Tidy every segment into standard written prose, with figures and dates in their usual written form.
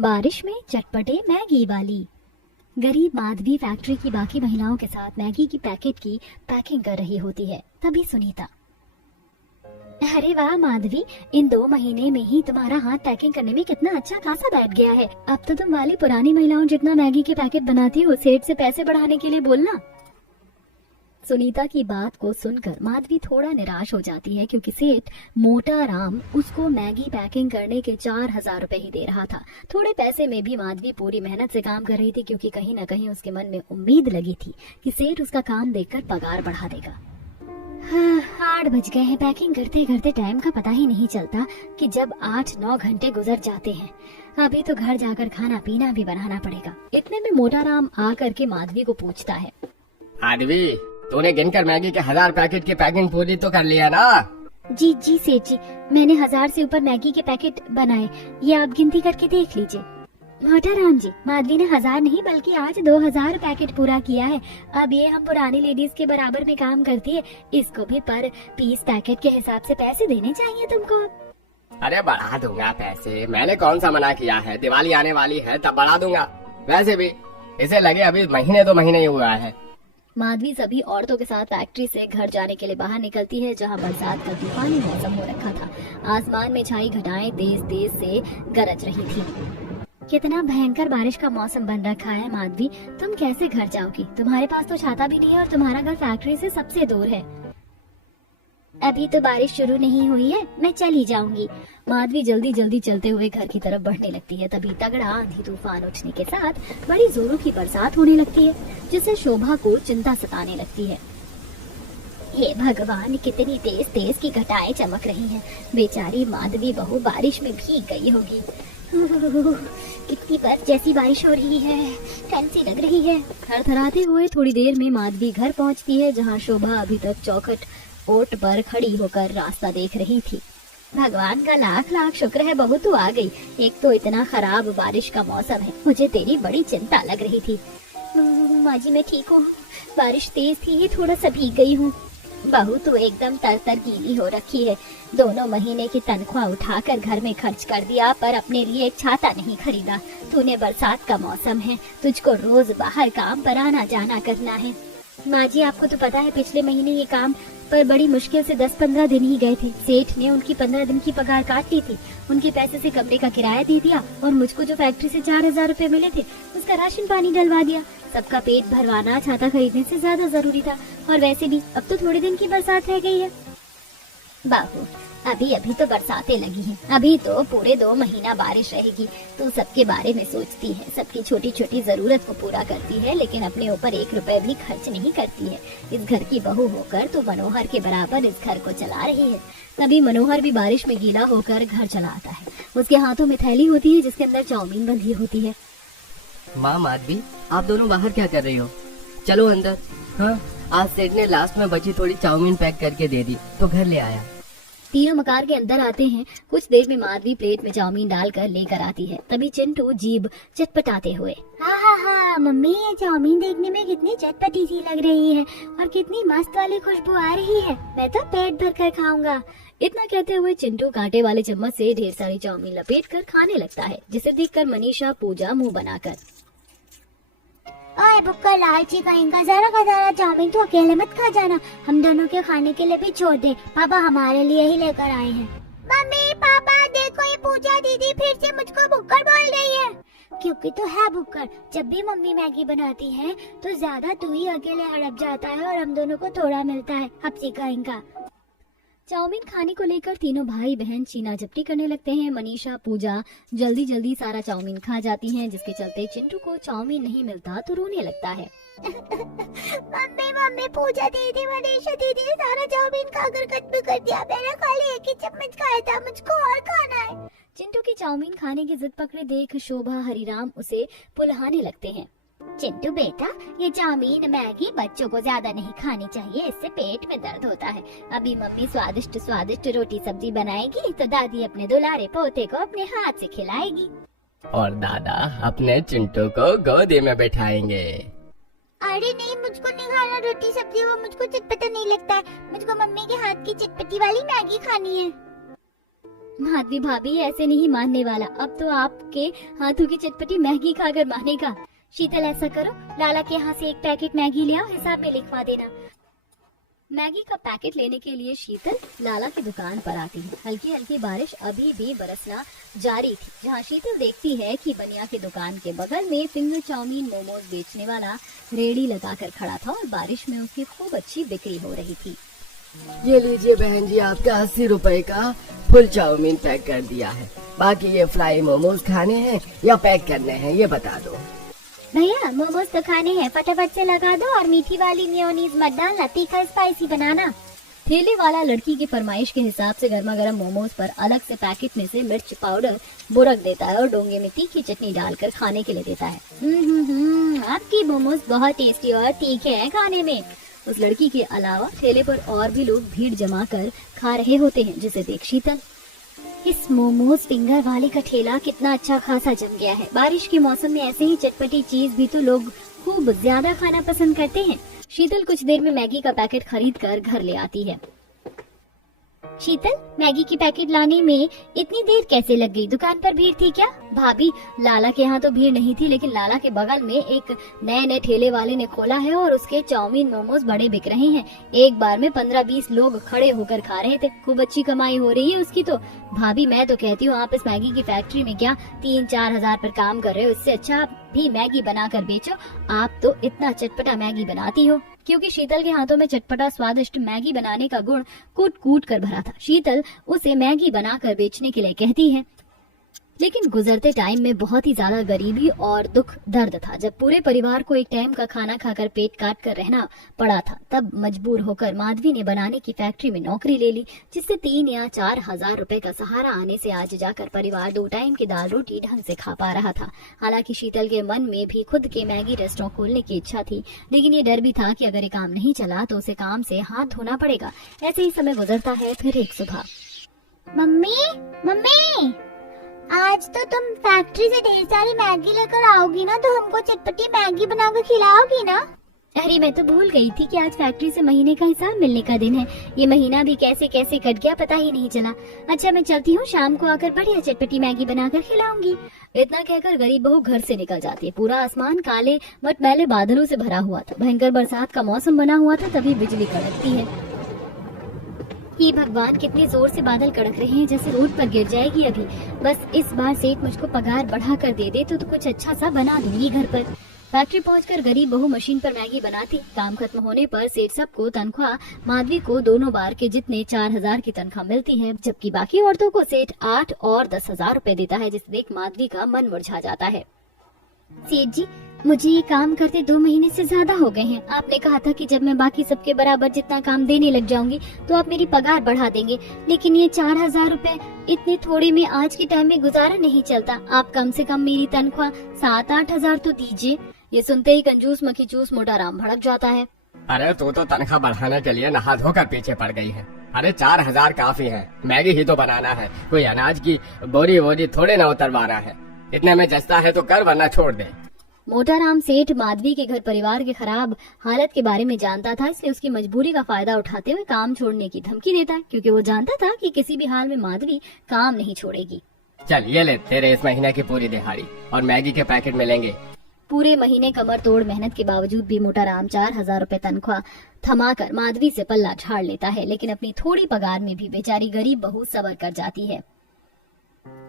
बारिश में चटपटे मैगी वाली। गरीब माधवी फैक्ट्री की बाकी महिलाओं के साथ मैगी की पैकेट की पैकिंग कर रही होती है। तभी सुनीता, अरे वाह माधवी, इन 2 महीने में ही तुम्हारा हाथ पैकिंग करने में कितना अच्छा खासा बैठ गया है। अब तो तुम वाली पुरानी महिलाओं जितना मैगी के पैकेट बनाती हो। सेठ से पैसे बढ़ाने के लिए बोलना। सुनीता की बात को सुनकर माधवी थोड़ा निराश हो जाती है, क्योंकि सेठ मोटा राम उसको मैगी पैकिंग करने के 4000 रुपए ही दे रहा था। थोड़े पैसे में भी माधवी पूरी मेहनत से काम कर रही थी, क्योंकि कहीं न कहीं उसके मन में उम्मीद लगी थी कि सेठ उसका काम देखकर पगार बढ़ा देगा। हाँ, 8 बज गए हैं। पैकिंग करते करते टाइम का पता ही नहीं चलता कि जब 8-9 घंटे गुजर जाते हैं। अभी तो घर जाकर खाना पीना भी बनाना पड़ेगा। इतने में मोटा राम आकर के माधवी को पूछता है, माधवी, तूने गिनकर मैगी के 1000 पैकेट की पैकिंग पूरी तो कर लिया ना? जी जी सेठ जी, मैंने 1000 से ऊपर मैगी के पैकेट बनाए। ये आप गिनती करके देख लीजिए। मोटा राम जी, माधवी ने 1000 नहीं बल्कि आज 2000 पैकेट पूरा किया है। अब ये हम पुरानी लेडीज के बराबर में काम करती है। इसको भी पर पीस पैकेट के हिसाब से पैसे देने चाहिए तुमको। अरे बढ़ा दूंगा पैसे, मैंने कौन सा मना किया है। दिवाली आने वाली है तब बढ़ा दूंगा। वैसे भी इसे लगे अभी महीने 2 महीने ही हुआ है। माधवी सभी औरतों के साथ फैक्ट्री से घर जाने के लिए बाहर निकलती है, जहां बरसात का तूफानी मौसम हो रखा था। आसमान में छाई घटाएं तेज तेज से गरज रही थी। कितना भयंकर बारिश का मौसम बन रखा है माधवी, तुम कैसे घर जाओगी? तुम्हारे पास तो छाता भी नहीं है और तुम्हारा घर फैक्ट्री से सबसे दूर है। अभी तो बारिश शुरू नहीं हुई है, मैं चली जाऊंगी। माधवी जल्दी जल्दी चलते हुए घर की तरफ बढ़ने लगती है। तभी तगड़ा आंधी तूफान उठने के साथ बड़ी जोरों की बरसात होने लगती है, जिससे शोभा को चिंता सताने लगती है। हे भगवान, कितनी तेज तेज की घटाएं चमक रही हैं। बेचारी माधवी बहू बारिश में भीग गई होगी। कितनी बर्फ जैसी बारिश हो रही है, ठंड सी लग रही है। थरथराते हुए थोड़ी देर में माधवी घर पहुंचती है, जहां शोभा अभी तक चौखट ओट पर खड़ी होकर रास्ता देख रही थी। भगवान का लाख लाख शुक्र है बहू तू आ गई। एक तो इतना खराब बारिश का मौसम है, मुझे तेरी बड़ी चिंता लग रही थी। माँ जी मैं ठीक हूँ, बारिश तेज थी ही थोड़ा सा भीग गई हूँ। बहू तू एकदम तर गीली हो रखी है। 2 महीने की तनख्वाह उठाकर घर में खर्च कर दिया, पर अपने लिए एक छाता नहीं खरीदा। तूने बरसात का मौसम है, तुझको रोज बाहर काम पर आना जाना करना है। माँ जी आपको तो पता है पिछले महीने ये काम पर बड़ी मुश्किल से 10-15 दिन ही गए थे। सेठ ने उनकी 15 दिन की पगार काट ली थी। उनके पैसे से कमरे का किराया दे दिया और मुझको जो फैक्ट्री से 4000 रुपए मिले थे उसका राशन पानी डलवा दिया। सबका पेट भरवाना छाता खरीदने से ज्यादा जरूरी था। और वैसे भी अब तो थोड़े दिन की बरसात रह गई है। बाबू अभी तो बरसातें लगी हैं, अभी तो पूरे 2 महीना बारिश रहेगी। तू सबके बारे में सोचती है, सबकी छोटी छोटी जरूरत को पूरा करती है, लेकिन अपने ऊपर 1 रुपए भी खर्च नहीं करती है। इस घर की बहू होकर तू मनोहर के बराबर इस घर को चला रही है। तभी मनोहर भी बारिश में गीला होकर घर चला आता है। उसके हाथों में थैली होती है जिसके अंदर चाउमीन बंधी होती है। माँ माधवी, आप दोनों बाहर क्या कर रही हो? चलो अंदर। हाँ, आज सेठ ने लास्ट में बची थोड़ी चाउमीन पैक करके दे दी तो घर ले आया। तीनों मकान के अंदर आते हैं। कुछ देर में माधवी प्लेट में चाउमीन डालकर लेकर आती है। तभी चिंटू जीभ चटपटाते हुए, हाँ मम्मी, ये चाउमीन देखने में कितनी चटपटी सी लग रही है और कितनी मस्त वाली खुशबू आ रही है। मैं तो पेट भर कर खाऊंगा। इतना कहते हुए चिंटू कांटे वाले चम्मच से ढेर सारी चाउमीन लपेट कर खाने लगता है, जिसे देखकर मनीषा पूजा मुंह बनाकर, ओए बुक्का लालची कहीं का, जरा का जरा चाउमीन तो अकेले मत खा जाना, हम दोनों के खाने के लिए भी छोड़ दे। पापा हमारे लिए ही लेकर आए हैं। मम्मी पापा देखो, ये पूजा दीदी फिर से मुझको बुक्कर बोल रही है। क्योंकि तो है बुक्कर, जब भी मम्मी मैगी बनाती है तो ज्यादा तू ही अकेले हड़प जाता है और हम दोनों को थोड़ा मिलता है। हप्सी कहीं का। चाउमीन खाने को लेकर तीनों भाई बहन चीना झपटी करने लगते हैं। मनीषा पूजा जल्दी जल्दी सारा चाउमीन खा जाती हैं, जिसके चलते चिंटू को चाउमीन नहीं मिलता तो रोने लगता है। मम्मी पूजा दीदी मनीषा दीदी ने सारा चाउमीन खाकर खत्म कर दिया। मैंने खाली 1 ही चम्मच खाया था, मुझको और खाना है। चिंटू की चाउमीन खाने की जिद पकड़े देख शोभा हरिराम उसे पुल्हाने लगते हैं। चिंटू बेटा, ये चाउमीन मैगी बच्चों को ज्यादा नहीं खानी चाहिए, इससे पेट में दर्द होता है। अभी मम्मी स्वादिष्ट स्वादिष्ट रोटी सब्जी बनाएगी तो दादी अपने दुलारे पोते को अपने हाथ से खिलाएगी और दादा अपने चिंटू को गोदी में बैठाएंगे। अरे नहीं, मुझको नहीं खाना रोटी सब्जी, वो मुझको चटपटा नहीं लगता है। मुझको मम्मी के हाथ की चटपटी वाली मैगी खानी है। माधवी भाभी ऐसे नहीं मानने वाला, अब तो आपके हाथों की चटपटी मैगी खाकर मानेगा। शीतल ऐसा करो, लाला के यहाँ से एक पैकेट मैगी ले आओ, हिसाब में लिखवा देना। मैगी का पैकेट लेने के लिए शीतल लाला की दुकान पर आती है। हल्की हल्की बारिश अभी भी बरसना जारी थी, जहाँ शीतल देखती है कि बनिया की दुकान के बगल में फिंगर चाउमीन मोमोज बेचने वाला रेड़ी लगाकर खड़ा था और बारिश में उसकी खूब अच्छी बिक्री हो रही थी। ये लीजिए बहन जी, आपका 80 रुपए का फुल चाउमीन पैक कर दिया है। बाकी ये फ्राई मोमोज खाने हैं या पैक करने हैं, ये बता दो। भैया मोमोज तो खाने हैं, फटाफट से लगा दो और मीठी वाली मेयोनीज मत डालना, तीखा स्पाइसी बनाना। ठेले वाला लड़की की फरमाइश के हिसाब से गर्मा गर्म मोमोज पर अलग से पैकेट में से मिर्च पाउडर बुरक देता है और डोंगे में तीखी चटनी डालकर खाने के लिए देता है। आपकी मोमोज बहुत टेस्टी और तीखे हैं खाने में। उस लड़की के अलावा ठेले पर और भी लोग भीड़ जमा कर खा रहे होते हैं, जिसे देख शीतल, इस मोमोज फिंगर वाले का ठेला कितना अच्छा खासा जम गया है। बारिश के मौसम में ऐसे ही चटपटी चीज भी तो लोग खूब ज्यादा खाना पसंद करते हैं। शीतल कुछ देर में मैगी का पैकेट खरीद कर घर ले आती है। शीतल, मैगी की पैकेट लाने में इतनी देर कैसे लग गई? दुकान पर भीड़ थी क्या? भाभी, लाला के यहाँ तो भीड़ नहीं थी, लेकिन लाला के बगल में एक नए ठेले वाले ने खोला है और उसके चाउमीन मोमोज बड़े बिक रहे हैं। एक बार में 15-20 लोग खड़े होकर खा रहे थे। खूब अच्छी कमाई हो रही है उसकी तो। भाभी, मैं तो कहती हूँ आप इस मैगी की फैक्ट्री में क्या 3-4 हजार पर काम कर रहे हो, इससे अच्छा आप भी मैगी बनाकर बेचो। आप तो इतना चटपटा मैगी बनाती हो। क्योंकि शीतल के हाथों में चटपटा स्वादिष्ट मैगी बनाने का गुण कूट कूट कर भरा था, शीतल उसे मैगी बनाकर बेचने के लिए कहती है। लेकिन गुजरते टाइम में बहुत ही ज्यादा गरीबी और दुख दर्द था। जब पूरे परिवार को एक टाइम का खाना खाकर पेट काट कर रहना पड़ा था, तब मजबूर होकर माधवी ने बनाने की फैक्ट्री में नौकरी ले ली, जिससे 3 या 4 हजार रुपए का सहारा आने से आज जाकर परिवार 2 टाइम की दाल रोटी ढंग से खा पा रहा था। हालांकि शीतल के मन में भी खुद के मैगी रेस्टोरेंट खोलने की इच्छा थी, लेकिन ये डर भी था कि अगर ये काम नहीं चला तो उसे काम से हाथ धोना पड़ेगा। ऐसे ही समय गुजरता है। फिर एक सुबह, मम्मी, आज तो तुम फैक्ट्री से ढेर सारी मैगी लेकर आओगी ना, तो हमको चटपटी मैगी बनाकर खिलाओगी ना? अरे मैं तो भूल गई थी कि आज फैक्ट्री से महीने का हिसाब मिलने का दिन है। ये महीना भी कैसे कैसे कट गया पता ही नहीं चला। अच्छा मैं चलती हूँ, शाम को आकर बढ़िया चटपटी मैगी बनाकर खिलाऊंगी। इतना कहकर गरीब बहू घर से निकल जाती है। पूरा आसमान काले मटमैले बादलों से भरा हुआ था। भयंकर बरसात का मौसम बना हुआ था, तभी बिजली कड़कती है। ये भगवान, कितने जोर से बादल कड़क रहे हैं, जैसे रोड पर गिर जाएगी अभी। बस इस बार सेठ मुझको पगार बढ़ा कर दे दे तो कुछ अच्छा सा बना दूंगी घर पर। फैक्ट्री पहुंचकर गरीब बहू मशीन पर मैगी बनाती। काम खत्म होने पर सेठ सबको तनख्वाह, माधवी को दोनों बार के जितने 4 हजार की तनख्वाह मिलती है, जबकि बाकी औरतों को सेठ 8 और 10 हजार रुपए देता है, जिसे देख माधवी का मन मुरझा जाता है। सेठ जी, मुझे ये काम करते 2 महीने से ज्यादा हो गए हैं। आपने कहा था कि जब मैं बाकी सबके बराबर जितना काम देने लग जाऊंगी तो आप मेरी पगार बढ़ा देंगे, लेकिन ये 4 हजार रुपए इतने थोड़े में आज के टाइम में गुजारा नहीं चलता। आप कम से कम मेरी तनख्वाह 7-8 हजार तो दीजिए। ये सुनते ही कंजूस मखीचूस मोटा राम भड़क जाता है। अरे तू तो तनख्वाह बढ़ाने के लिए नहा धोकर पीछे पड़ गई है। अरे 4 हजार काफी है, मैगी ही तो बनाना है, कोई अनाज की बोरी वोरी थोड़े न उतरवाना है। इतने में जचता है तो कर, वरना छोड़ दे। मोटाराम सेठ माधवी के घर परिवार के खराब हालत के बारे में जानता था, इसलिए उसकी मजबूरी का फायदा उठाते हुए काम छोड़ने की धमकी देता है, क्योंकि वो जानता था कि किसी भी हाल में माधवी काम नहीं छोड़ेगी। चल ये ले तेरे इस महीने की पूरी दिहाड़ी और मैगी के पैकेट मिलेंगे। पूरे महीने कमर तोड़ मेहनत के बावजूद भी मोटाराम 4 हजार रुपए तनख्वाह थमाकर माधवी से पल्ला झाड़ लेता है, लेकिन अपनी थोड़ी पगार में भी बेचारी गरीब बहू सबर कर जाती है।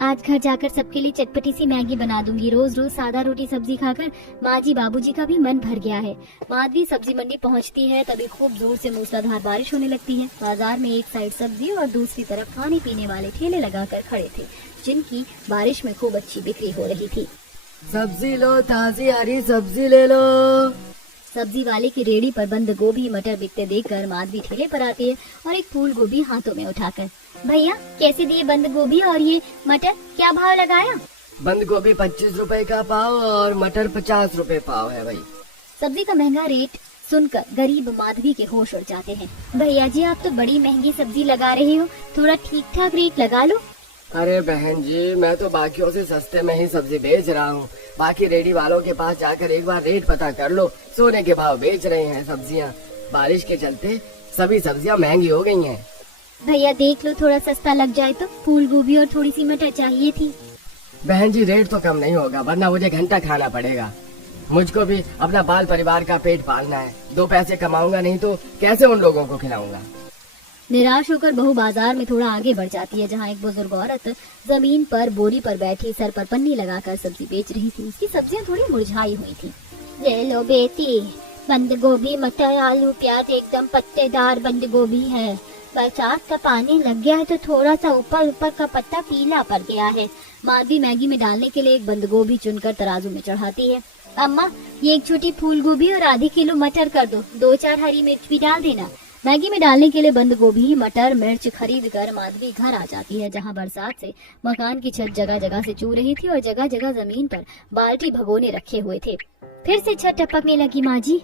आज घर जाकर सबके लिए चटपटी सी मैगी बना दूंगी। रोज रोज सादा रोटी सब्जी खाकर माँ जी बाबूजी का भी मन भर गया है। माधवी सब्जी मंडी पहुँचती है, तभी खूब जोर से मूसलाधार बारिश होने लगती है। बाजार में एक साइड सब्जी और दूसरी तरफ खाने पीने वाले ठेले लगाकर खड़े थे, जिनकी बारिश में खूब अच्छी बिक्री हो रही थी। सब्जी लो, ताजी हरी सब्जी ले लो। सब्जी वाले की रेड़ी पर बंद गोभी मटर बिकते देखकर माधवी ठेले पर आती है और एक फूल गोभी हाथों में उठाकर, भैया कैसे दिए बंद गोभी और ये मटर, क्या भाव लगाया? बंद गोभी 25 रुपए का पाव और मटर 50 रुपए पाव है भाई। सब्जी का महंगा रेट सुनकर गरीब माधवी के होश उड़ जाते हैं। भैया जी आप तो बड़ी महंगी सब्जी लगा रहे हो, थोड़ा ठीक ठाक रेट लगा लो। अरे बहन जी, मैं तो बाकियों से सस्ते में ही सब्जी बेच रहा हूँ। बाकी रेडी वालों के पास जाकर एक बार रेट पता कर लो, सोने के भाव बेच रहे हैं सब्जियाँ। बारिश के चलते सभी सब्जियाँ महंगी हो गई हैं। भैया देख लो, थोड़ा सस्ता लग जाए तो। फूल गोभी और थोड़ी सी मटर चाहिए थी। बहन जी रेट तो कम नहीं होगा, वरना मुझे घंटा खाना पड़ेगा। मुझको भी अपना बाल परिवार का पेट पालना है। 2 पैसे कमाऊंगा नहीं तो कैसे उन लोगों को खिलाऊंगा। निराश होकर बहू बाजार में थोड़ा आगे बढ़ जाती है, जहाँ एक बुजुर्ग औरत जमीन पर बोरी पर बैठी सर पर पन्नी लगाकर सब्जी बेच रही थी। उसकी सब्जियां थोड़ी मुरझाई हुई थी। ले लो बेटी, बंद गोभी, मटर, आलू, प्याज, एकदम पत्तेदार बंद गोभी है। बरसात का पानी लग गया है तो थोड़ा सा ऊपर ऊपर का पत्ता पीला पड़ गया है। माधवी मैगी में डालने के लिए एक बंद गोभी चुनकर तराजू में चढ़ाती है। अम्मा, ये एक छोटी फूल गोभी और आधी किलो मटर कर दो। 2-4 हरी मिर्च भी डाल देना। मैगी में डालने के लिए बंद गोभी, मटर, मिर्च खरीद कर माधवी घर आ जाती है, जहाँ बरसात से मकान की छत जगह जगह से चू रही थी और जगह जगह जमीन पर बाल्टी भगोने रखे हुए थे। फिर से छत टपकने लगी। माँ जी,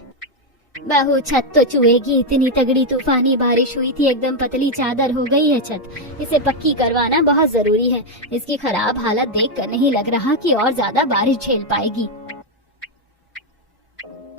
बहू छत तो चुएगी, इतनी तगड़ी तूफानी बारिश हुई थी, एकदम पतली चादर हो गई है छत। इसे पक्की करवाना बहुत जरूरी है। इसकी खराब हालत देखकर नहीं लग रहा कि और ज्यादा बारिश झेल पाएगी।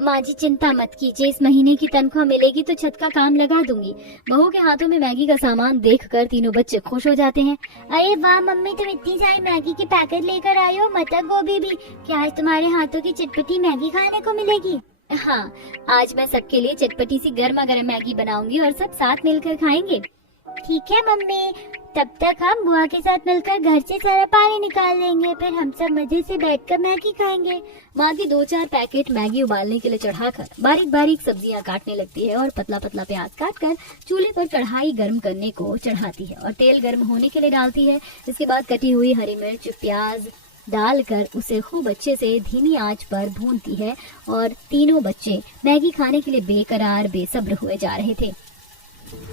माँ जी चिंता मत कीजिए, इस महीने की तनख्वाह मिलेगी तो छत का काम लगा दूंगी। बहू के हाथों में मैगी का सामान देखकर तीनों बच्चे खुश हो जाते हैं। अरे वाह मम्मी, तुम इतनी सारी मैगी के पैकेट लेकर आई हो, मटर गोभी भी। क्या आज तुम्हारे हाथों की चटपटी मैगी खाने को मिलेगी? हाँ, आज मैं सबके लिए चटपटी सी गर्मा गर्म मैगी बनाऊंगी और सब साथ मिलकर खाएंगे। ठीक है मम्मी, तब तक हम बुआ के साथ मिलकर घर से सारा पानी निकाल लेंगे, फिर हम सब मजे से बैठकर मैगी खाएंगे। माँ की 2-4 पैकेट मैगी उबालने के लिए चढ़ाकर बारीक बारीक सब्जियां काटने लगती है और पतला पतला प्याज काटकर चूल्हे पर कढ़ाई गर्म करने को चढ़ाती है और तेल गर्म होने के लिए डालती है। इसके बाद कटी हुई हरी मिर्च, प्याज डालकर उसे खूब अच्छे से धीमी आंच पर भूनती है और तीनों बच्चे मैगी खाने के लिए बेकरार बेसब्र हुए जा रहे थे।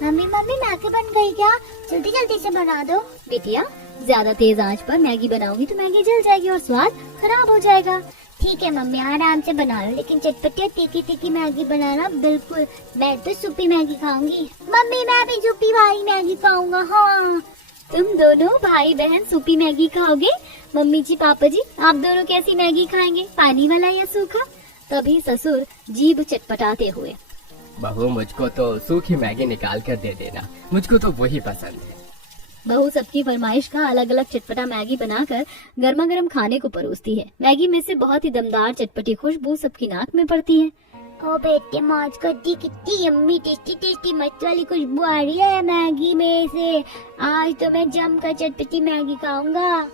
मम्मी मैगी बन गई क्या? जल्दी जल्दी से बना दो। बिटिया, ज्यादा तेज आंच पर मैगी बनाऊंगी तो मैगी जल जाएगी और स्वाद खराब हो जाएगा। ठीक है मम्मी, आराम से बना लो, लेकिन चटपटी और तीखी तीखी मैगी बनाना बिल्कुल। मैं तो सूपी मैगी खाऊंगी। मम्मी मैं भी सूपी वाली मैगी खाऊंगा। हाँ, तुम दोनों भाई बहन सूपी मैगी खाओगे? मम्मी जी पापा जी आप दोनों कैसी मैगी खाएंगे, पानी वाला या सूखा? तभी ससुर जीभ चटपटाते हुए, बहू मुझको तो सूखी मैगी निकाल कर दे देना, मुझको तो वही पसंद है। बहू सबकी फरमाइश का अलग अलग चटपटा मैगी बनाकर गर्मा गर्म खाने को परोसती है। मैगी में से बहुत ही दमदार चटपटी खुशबू सबकी नाक में पड़ती है। ओ बेटे, मौज करती, कितनी यम्मी टेस्टी टेस्टी मस्त वाली खुशबू आ रही है मैगी में से। आज तो मैं जमकर चटपटी मैगी खाऊंगा।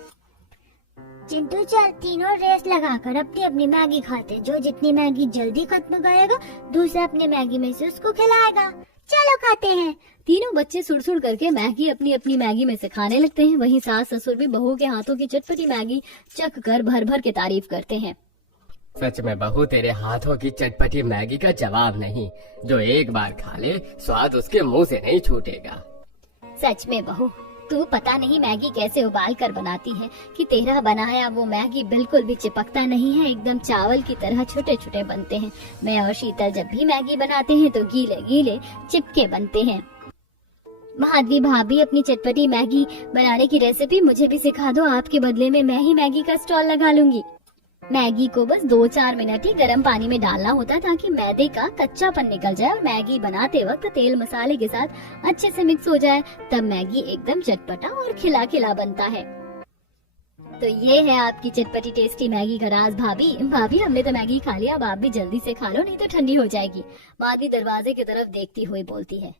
चिंटू चल, तीनों रेस लगाकर अपनी अपनी मैगी खाते। जो जितनी मैगी जल्दी खत्म करेगा दूसरा अपने मैगी में से उसको खिलाएगा। चलो खाते हैं। तीनों बच्चे सुड़-सुड़ करके मैगी अपनी अपनी मैगी में से खाने लगते हैं। वहीं सास ससुर भी बहू के हाथों की चटपटी मैगी चख कर भर भर के तारीफ करते हैं। सच में बहू, तेरे हाथों की चटपटी मैगी का जवाब नहीं। जो एक बार खा ले स्वाद उसके मुंह से नहीं छूटेगा। सच में बहू, तू पता नहीं मैगी कैसे उबाल कर बनाती है कि तेरा बनाया वो मैगी बिल्कुल भी चिपकता नहीं है, एकदम चावल की तरह छोटे छोटे बनते हैं। मैं और शीतल जब भी मैगी बनाते हैं तो गीले गीले चिपके बनते हैं। माधवी भाभी, अपनी चटपटी मैगी बनाने की रेसिपी मुझे भी सिखा दो। आपके बदले में मैं ही मैगी का स्टॉल लगा लूंगी। मैगी को बस 2-4 मिनट ही गर्म पानी में डालना होता है ताकि मैदे का कच्चापन निकल जाए और मैगी बनाते वक्त तेल मसाले के साथ अच्छे से मिक्स हो जाए। तब मैगी एकदम चटपटा और खिला खिला बनता है। तो ये है आपकी चटपटी टेस्टी मैगी का राज। भाभी हमने तो मैगी खा लिया, अब आप भी जल्दी से खा लो नहीं तो ठंडी हो जाएगी। माधवी दरवाजे की तरफ देखती हुई बोलती है।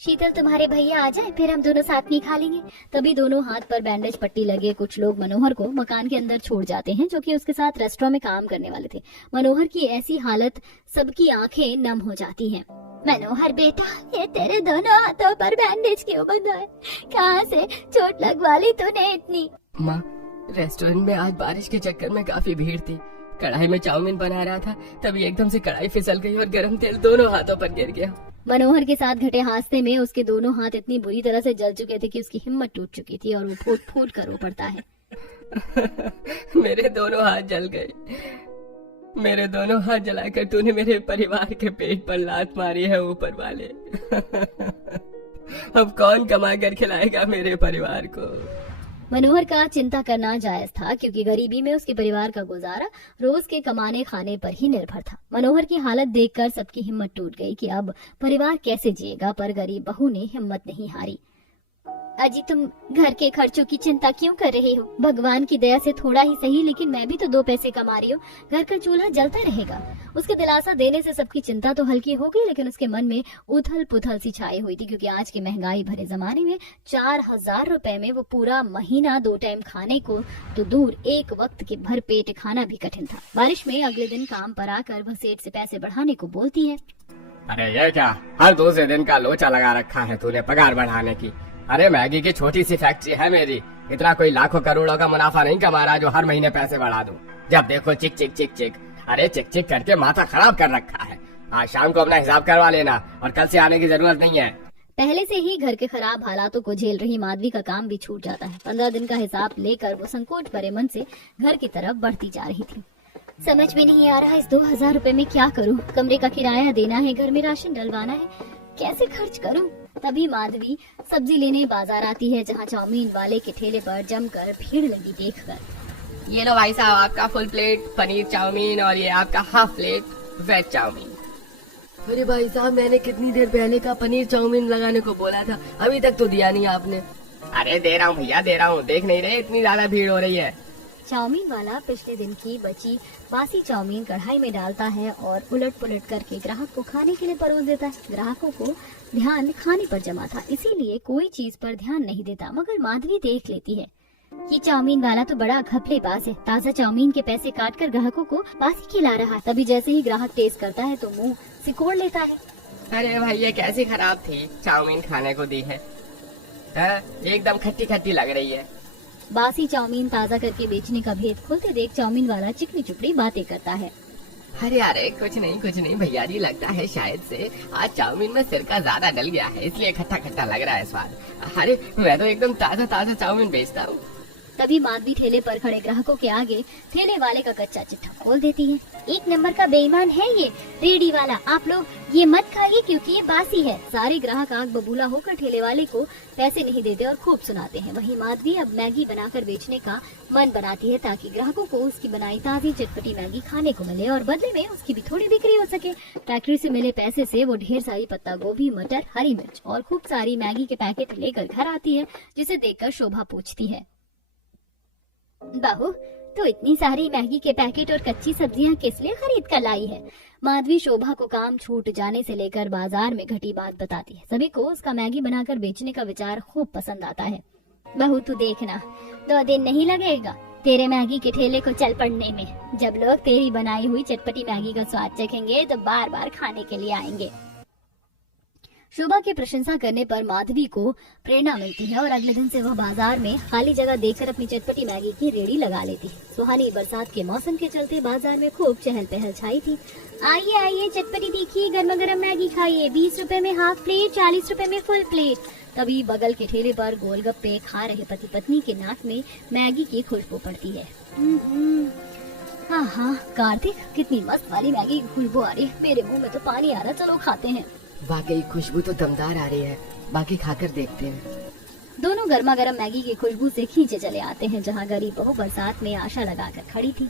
शीतल, तुम्हारे भैया आ जाए फिर हम दोनों साथ में खा लेंगे। तभी दोनों हाथ पर बैंडेज पट्टी लगे कुछ लोग मनोहर को मकान के अंदर छोड़ जाते हैं, जो कि उसके साथ रेस्टोरेंट में काम करने वाले थे। मनोहर की ऐसी हालत सबकी आंखें नम हो जाती हैं। मनोहर बेटा, ये तेरे दोनों हाथों पर बैंडेज क्यों बंधा है? कहाँ से चोट लगवा ली तूने इतनी? माँ, रेस्टोरेंट में आज बारिश के चक्कर में काफी भीड़ थी। कढ़ाई में चाउमीन बना रहा था, तभी एकदम से कढ़ाई फिसल गई और गर्म तेल दोनों हाथों पर गिर गया। मनोहर के साथ घटे हादसे में उसके दोनों हाथ इतनी बुरी तरह से जल चुके थे कि उसकी हिम्मत टूट चुकी थी और वो फूट फूट कर रो पड़ता है। मेरे दोनों हाथ जल गए। मेरे दोनों हाथ जलाकर तूने मेरे परिवार के पेट पर लात मारी है ऊपर वाले। अब कौन कमा कर खिलाएगा मेरे परिवार को? मनोहर का चिंता करना जायज था, क्योंकि गरीबी में उसके परिवार का गुजारा रोज के कमाने खाने पर ही निर्भर था। मनोहर की हालत देखकर सबकी हिम्मत टूट गई कि अब परिवार कैसे जिएगा, पर गरीब बहू ने हिम्मत नहीं हारी। अजी तुम घर के खर्चों की चिंता क्यों कर रहे हो? भगवान की दया से थोड़ा ही सही, लेकिन मैं भी तो 2 पैसे कमा रही हूँ। घर का चूल्हा जलता रहेगा। उसके दिलासा देने से सबकी चिंता तो हल्की हो गई, लेकिन उसके मन में उथल पुथल सी छाई हुई थी, क्योंकि आज के महंगाई भरे जमाने में 4000 रुपए में वो पूरा महीना 2 टाइम खाने को तो दूर, एक वक्त के भर पेट खाना भी कठिन था। बारिश में अगले दिन काम पर आकर वह सेठ से पैसे बढ़ाने को बोलती है। अरे ये क्या, हर दूसरे दिन का लोचा लगा रखा है तूने पगार बढ़ाने की। अरे मैगी की छोटी सी फैक्ट्री है मेरी, इतना कोई लाखों करोड़ों का मुनाफा नहीं कमा रहा जो हर महीने पैसे बढ़ा दूं। जब देखो चिक चिक चिक चिक। अरे चिक चिक करके माथा खराब कर रखा है। आज शाम को अपना हिसाब करवा लेना और कल से आने की जरूरत नहीं है। पहले से ही घर के खराब हालातों को झेल रही माधवी का काम भी छूट जाता है। 15 दिन का हिसाब लेकर वो संकोच भरे मन से घर की तरफ बढ़ती जा रही थी। समझ में नहीं आ रहा इस 2000 रुपए में क्या करूं? कमरे का किराया देना है, घर में राशन डलवाना है, कैसे खर्च करूं? तभी माधवी सब्जी लेने बाजार आती है, जहां चाउमीन वाले के ठेले पर जमकर भीड़ लगी देखकर। ये लो भाई साहब, आपका फुल प्लेट पनीर चाउमीन और ये आपका हाफ प्लेट वेज चाउमीन। अरे भाई साहब, मैंने कितनी देर पहले का पनीर चाउमीन लगाने को बोला था, अभी तक तो दिया नहीं आपने। अरे दे रहा हूँ भैया, दे रहा हूँ, देख नहीं रहे इतनी ज्यादा भीड़ हो रही है। चाउमीन वाला पिछले दिन की बची बासी चाउमीन कढ़ाई में डालता है और उलट पुलट करके ग्राहक को खाने के लिए परोस देता है। ग्राहकों को ध्यान खाने पर जमा था, इसीलिए कोई चीज पर ध्यान नहीं देता। मगर माधवी देख लेती है, ये चाउमीन वाला तो बड़ा घपलेबाज है, ताजा चाउमीन के पैसे काटकर ग्राहकों को बासी खिला रहा है। तभी जैसे ही ग्राहक टेस्ट करता है तो मुंह सिकोड़ लेता है। अरे भाई ये कैसी खराब थी, चाउमीन खाने को दी है, एकदम खट्टी खट्टी लग रही है। बासी चाउमीन ताजा करके बेचने का भेद खोलते देख चाउमीन वाला चिकनी चुपड़ी बातें करता है। अरे अरे कुछ नहीं भैया जी, लगता है शायद से आज चाउमीन में सिरका ज्यादा डल गया है, इसलिए खट्टा खट्टा लग रहा है स्वाद। अरे मैं तो एकदम ताजा ताजा चाउमीन बेचता हूँ। तभी माधवी ठेले पर खड़े ग्राहकों के आगे ठेले वाले का कच्चा चिट्ठा खोल देती है। 1 नंबर का बेईमान है ये रेडी वाला, आप लोग ये मत खाइए क्योंकि ये बासी है। सारे ग्राहक आग बबूला होकर ठेले वाले को पैसे नहीं देते और खूब सुनाते हैं। वहीं माधवी अब मैगी बनाकर बेचने का मन बनाती है, ताकि ग्राहकों को उसकी बनाई ताजी चटपटी मैगी खाने को मिले और बदले में उसकी भी थोड़ी बिक्री हो सके। फैक्ट्री से मिले पैसे से वो ढेर सारी पत्ता गोभी, मटर, हरी मिर्च और खूब सारी मैगी के पैकेट लेकर घर आती है, जिसे देखकर शोभा पूछती है, बहू तो इतनी सारी मैगी के पैकेट और कच्ची सब्जियां किस लिए खरीद कर लाई है? माधवी शोभा को काम छूट जाने से लेकर बाजार में घटी बात बताती है। सभी को उसका मैगी बनाकर बेचने का विचार खूब पसंद आता है। बहू तू देखना, 2 दिन नहीं लगेगा तेरे मैगी के ठेले को चल पड़ने में। जब लोग तेरी बनाई हुई चटपटी मैगी का स्वाद चखेंगे तो बार बार खाने के लिए आएंगे। शोभा की प्रशंसा करने पर माधवी को प्रेरणा मिलती है और अगले दिन से वह बाजार में खाली जगह देखकर अपनी चटपटी मैगी की रेडी लगा लेती है। सुहानी बरसात के मौसम के चलते बाजार में खूब चहल पहल छाई थी। आइए आइए चटपटी देखिए, गर्मा गर्म मैगी खाइए, 20 रुपए में हाफ प्लेट, 40 रुपए में फुल प्लेट। तभी बगल के ठेले पर गोलगप्पे खा रहे पति पत्नी के नाक में मैगी की खुशबू पड़ती है। हाँ कार्तिक, कितनी मस्त वाली मैगी की खुशबू आ रही है, मेरे मुँह में तो पानी आ रहा, चलो खाते हैं। वाकई खुशबू तो दमदार आ रही है, बाकी खाकर देखते हैं। दोनों गर्मा गर्म मैगी की खुशबू से खींचे चले आते हैं जहां गरीब बहू बरसात में आशा लगाकर खड़ी थी।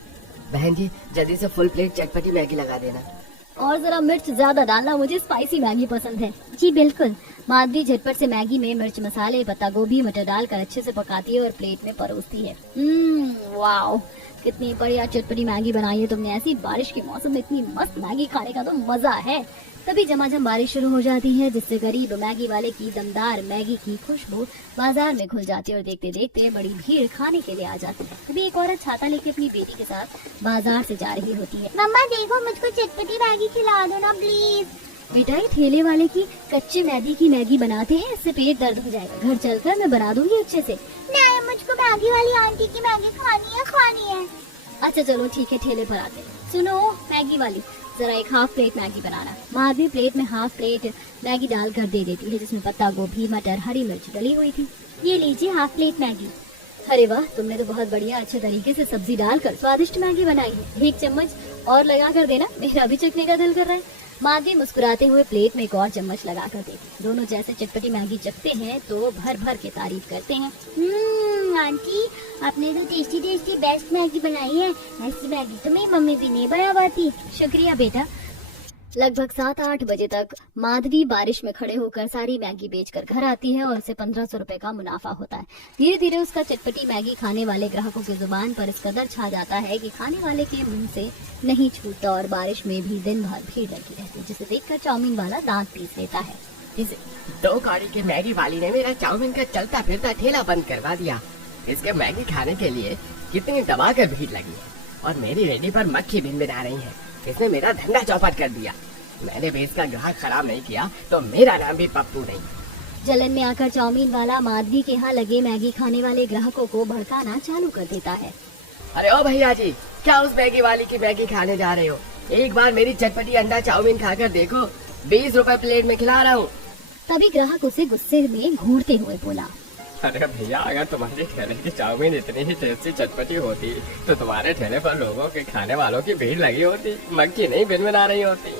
बहन जी जल्दी से फुल प्लेट चटपटी मैगी लगा देना और जरा मिर्च ज्यादा डालना, मुझे स्पाइसी मैगी पसंद है। जी बिल्कुल। माधवी झटपट से मैगी में मिर्च मसाले, पत्ता गोभी, मटर डालकर अच्छे से पकाती है और प्लेट में परोसती है। वाओ, कितनी बढ़िया चटपटी मैगी बनाई है तुमने। ऐसी बारिश के मौसम में इतनी मस्त मैगी खाने का तो मजा है। तभी झमाझम बारिश शुरू हो जाती है, जिससे गरीब मैगी वाले की दमदार मैगी की खुशबू बाजार में घुल जाती है और देखते देखते बड़ी भीड़ खाने के लिए आ जाती है। तभी एक औरत छाता लेके अपनी बेटी के साथ बाजार से जा रही होती है। मम्मा देखो, मुझको चटपटी मैगी खिला दो ना प्लीज। बेटा, ये ठेले वाले की कच्चे मैदी की मैगी बनाते हैं, इससे पेट दर्द हो जाएगा। घर चलकर मैं बना दूंगी अच्छे से। नहीं, मुझको मैगी वाली आंटी की मैगी खानी है। अच्छा चलो ठीक है, ठेले पर आते हैं। सुनो मैगी वाली, जरा एक हाफ प्लेट मैगी बनाना। माधवी प्लेट में हाफ प्लेट मैगी डालकर दे देती है, जिसमें पत्ता गोभी, मटर, हरी मिर्च डली हुई थी। ये लीजिए हाफ प्लेट मैगी। अरे वाह, तुमने तो बहुत बढ़िया अच्छे तरीके से सब्जी डालकर स्वादिष्ट मैगी बनाई है। 1 चम्मच और लगा कर देना, मेरा भी चखने का दिल कर रहा है। माधवी मुस्कुराते हुए प्लेट में एक और चम्मच लगा कर देती। दोनों जैसे चटपटी मैगी चखते हैं तो भर भर के तारीफ करते हैं। आंटी, आपने तो टेस्टी टेस्टी बेस्ट मैगी बनाई है। ऐसी मैगी तो मेरी मम्मी भी नहीं बना पाती। शुक्रिया बेटा। लगभग 7-8 बजे तक माधवी बारिश में खड़े होकर सारी मैगी बेचकर घर आती है और उसे 1500 रुपए का मुनाफा होता है। धीरे धीरे उसका चटपटी मैगी खाने वाले ग्राहकों की जुबान पर इस कदर छा जाता है कि खाने वाले के मुंह से नहीं छूटता और बारिश में भी दिन भर भीड़ लगी रहती है, जिसे देखकर चाउमीन वाला दांत पीस लेता है। इस 2 कौड़ी के मैगी वाली ने मेरा चाउमीन का चलता फिरता ठेला बंद करवा दिया। इसके मैगी खाने के लिए कितनी दबा कर भीड़ लगी है और मेरी रेडी पर मक्खी भिनभिना रही है। इसने मेरा धंधा चौपट कर दिया। मैंने भी इसका ग्राहक खराब नहीं किया तो मेरा नाम भी पप्पू नहीं। जलन में आकर चाउमीन वाला माधवी के यहाँ लगे मैगी खाने वाले ग्राहकों को भड़काना चालू कर देता है। अरे ओ भैया जी, क्या उस मैगी वाली की मैगी खाने जा रहे हो? एक बार मेरी चटपटी अंडा चाउमीन खाकर देखो, 20 रुपए प्लेट में खिला रहा हूँ। तभी ग्राहक उसे गुस्से में घूरते हुए बोला, अरे भैया, अगर तुम्हारे ठेले की चाउमीन इतनी ही टेस्टी चटपटी होती तो तुम्हारे ठेले पर लोगों के खाने वालों की भीड़ लगी होती, मक्खी नहीं भिनभिना रही होती।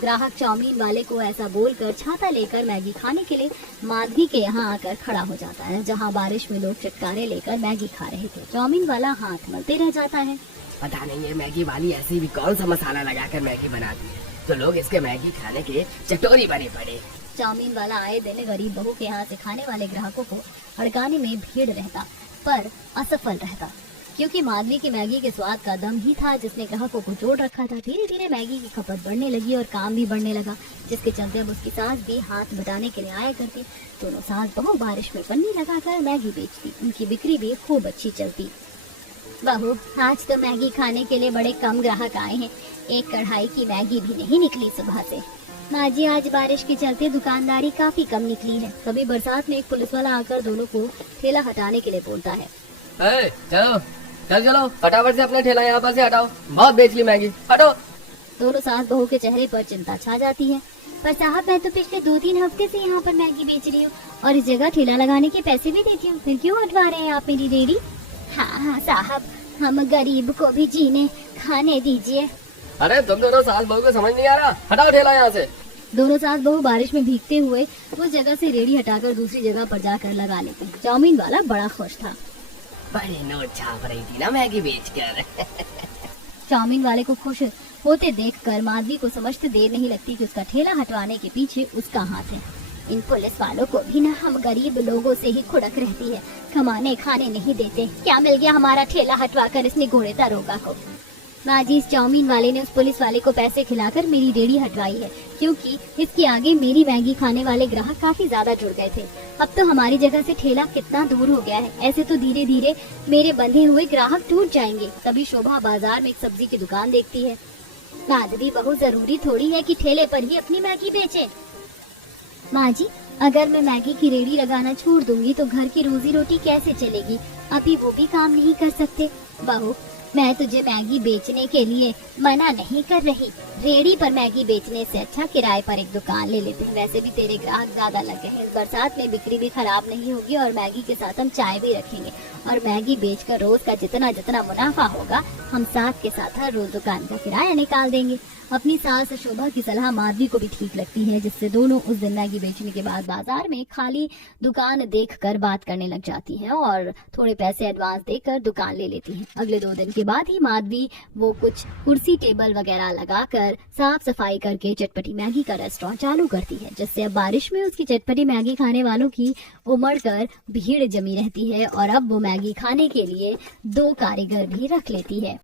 ग्राहक चाउमीन वाले को ऐसा बोलकर छाता लेकर मैगी खाने के लिए माधवी के यहाँ आकर खड़ा हो जाता है, जहाँ बारिश में लोग चटकारे लेकर मैगी खा रहे थे। चाउमीन वाला हाथ मलते रह जाता है। पता नहीं ये मैगी वाली ऐसी भी कौन सा मसाला लगाकर मैगी बनाती है तो लोग इसके मैगी खाने के चटोरी बने पड़े। चाउमीन वाला आए दिन गरीब बहू के यहाँ से खाने वाले ग्राहकों को हड़काने में भीड़ रहता, पर असफल रहता, क्योंकि माधवी की मैगी के स्वाद का दम ही था जिसने ग्राहकों को जोड़ रखा था। धीरे धीरे मैगी की खपत बढ़ने लगी और काम भी बढ़ने लगा, जिसके चलते अब उसकी सास भी हाथ बटाने के लिए आया करती। दोनों सास बहू बारिश में पन्नी लगाकर मैगी बेचती। उनकी बिक्री भी खूब अच्छी चलती। बहू, आज तो मैगी खाने के लिए बड़े कम ग्राहक आए हैं, एक कढ़ाई की मैगी भी नहीं निकली सुबह से। माँ जी, आज बारिश के चलते दुकानदारी काफी कम निकली है। तभी बरसात में एक पुलिस वाला आकर दोनों को ठेला हटाने के लिए बोलता है। चलो चलो फटाफट से अपना ठेला यहाँ पर से हटाओ, बहुत बेच ली मैगी, हटो। दोनों सास बहू के चेहरे पर चिंता छा जाती है। पर साहब, मैं तो पिछले 2-3 हफ्ते से यहाँ पर मैगी बेच रही हूँ और इस जगह ठेला लगाने के पैसे भी देती हूँ, फिर क्यों हटवा रहे हैं आप मेरी रेडी? हाँ साहब, हम गरीब को भी जीने खाने दीजिए। अरे तुम दोनों सास बहू को समझ नहीं आ रहा, हटाओ ठेला यहाँ से। दोनों सास बहू बारिश में भीगते हुए उस जगह से रेडी हटाकर दूसरी जगह पर जाकर लगा लेते हैं। चाउमीन वाला बड़ा खुश था। बड़ी नोट छाप रही थी ना मैगी बेचकर। चाउमीन वाले को खुश होते देखकर माधवी को समझते देर नहीं लगती कि उसका ठेला हटवाने के पीछे उसका हाथ है। इन पुलिस वालों को भी ना हम गरीब लोगों से ही खुड़क रहती है, कमाने खाने नहीं देते। क्या मिल गया हमारा ठेला हटवाकर इसने घोड़े दरोगा को? माँ जी, इस चाउमीन वाले ने उस पुलिस वाले को पैसे खिलाकर मेरी रेडी हटवाई है, क्योंकि इसके आगे मेरी मैगी खाने वाले ग्राहक काफी ज्यादा जुड़ गए थे। अब तो हमारी जगह से ठेला कितना दूर हो गया है, ऐसे तो धीरे धीरे मेरे बंधे हुए ग्राहक टूट जाएंगे। तभी शोभा बाजार में एक सब्जी की दुकान देखती है। माधवी बहू, जरूरी थोड़ी है कि ठेले पर ही अपनी मैगी बेचे। माँ जी, अगर मैं मैगी की रेडी लगाना छोड़ दूंगी तो घर की रोजी रोटी कैसे चलेगी? अभी वो भी काम नहीं कर सकते। बहू, मैं तुझे मैगी बेचने के लिए मना नहीं कर रही। रेडी पर मैगी बेचने से अच्छा किराए पर एक दुकान ले लेते हैं। वैसे भी तेरे ग्राहक ज्यादा लग गए हैं, इस बरसात में बिक्री भी खराब नहीं होगी और मैगी के साथ हम चाय भी रखेंगे और मैगी बेचकर रोज का जितना जितना मुनाफा होगा हम साथ के साथ हर रोज दुकान का किराया निकाल देंगे। अपनी सास शोभा की सलाह माधवी को भी ठीक लगती है, जिससे दोनों उस दिन मैगी बेचने के बाद बाजार में खाली दुकान देखकर बात करने लग जाती हैं और थोड़े पैसे एडवांस देकर दुकान ले लेती हैं। अगले 2 दिन के बाद ही माधवी वो कुछ कुर्सी टेबल वगैरह लगाकर साफ सफाई करके चटपटी मैगी का रेस्टोरेंट चालू करती है, जिससे अब बारिश में उसकी चटपटी मैगी खाने वालों की उमड़ कर भीड़ जमी रहती है और अब वो मैगी खाने के लिए 2 कारीगर भी रख लेती है।